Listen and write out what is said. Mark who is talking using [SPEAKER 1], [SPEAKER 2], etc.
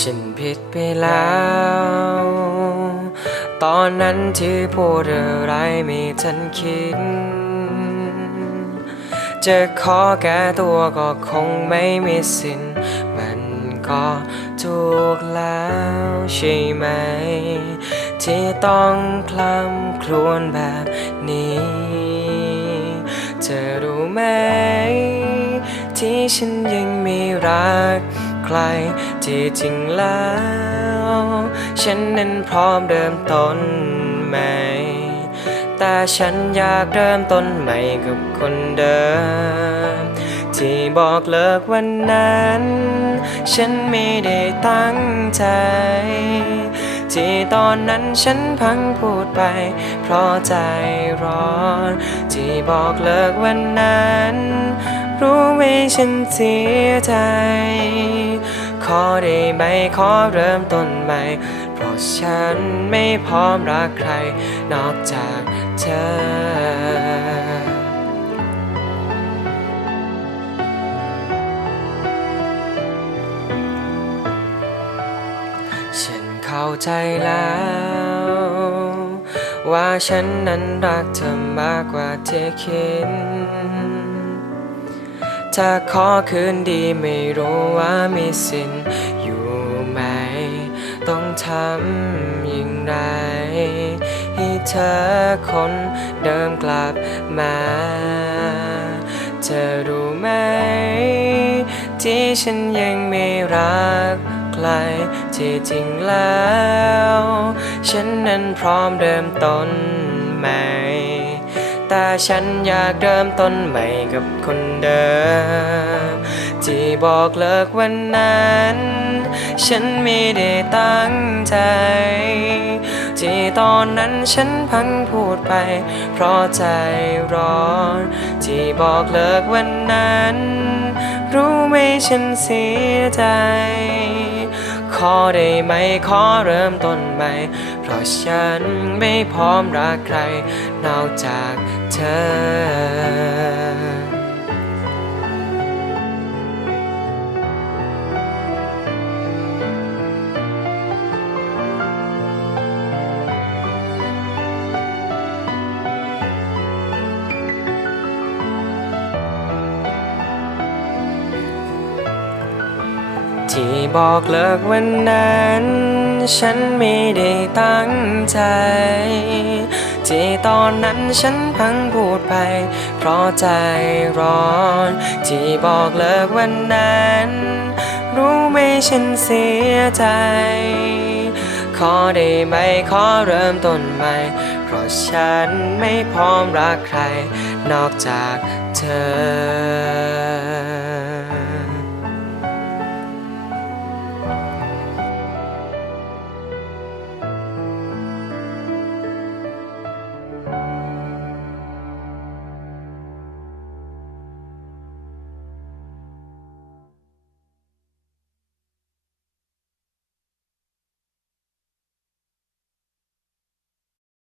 [SPEAKER 1] ฉันผิดไปแล้ว ตอนนั้นที่พูดอะไรไม่ทันคิด จะขอแก้ตัวก็คงไม่มีสิน มันก็ถูกแล้วใช่ไหม ที่ต้องคลำครวญแบบนี้ เธอรู้ไหม ที่ฉันยังไม่รัก ใคร ที่จริงแล้ว ฉันนั้นพร้อมเริ่มต้นใหม่ แต่ฉันอยากเริ่มต้นใหม่กับคนเดิม ที่บอกเลิกวันนั้น ฉันไม่ได้ตั้งใจ ที่ตอนนั้นฉันพังพูดไป เพราะใจร้อน ที่บอกเลิกวันนั้น รู้ไหมฉันเสียใจ ขอได้ไหมขอเริ่มต้นใหม่ เพราะฉันไม่พร้อมรักใคร นอกจากเธอฉันเข้าใจแล้ว ว่าฉันนั้นรักเธอมากกว่าที่คิด ถ้าขอคืนดีไม่รู้ว่ามีสินอยู่ไหม ต้องทำอย่างไรให้เธอคนเดิมกลับมา เธอรู้ไหม ที่ฉันยังไม่รักใครที่จริงแล้ว ฉันนั้นพร้อมเริ่มต้นใหม่ แต่ฉันอยากเริ่มต้นใหม่กับคนเดิม ที่บอกเลิกวันนั้น ฉันไม่ได้ตั้งใจ ที่ตอนนั้นฉันพังพูดไป เพราะใจร้อน ที่บอกเลิกวันนั้น รู้ไหมฉันเสียใจ ขอได้ไหมขอเริ่มต้นใหม่ เพราะฉันไม่พร้อมรักใคร นอกจากเธอ ที่บอกเลิกวันนั้น ฉันไม่ได้ตั้งใจ ที่ตอนนั้นฉันพังพูดไป เพราะใจร้อน ที่บอกเลิกวันนั้น รู้ไหมฉันเสียใจ ขอได้ไหมขอเริ่มต้นใหม่ เพราะฉันไม่พร้อมรักใคร นอกจากเธอ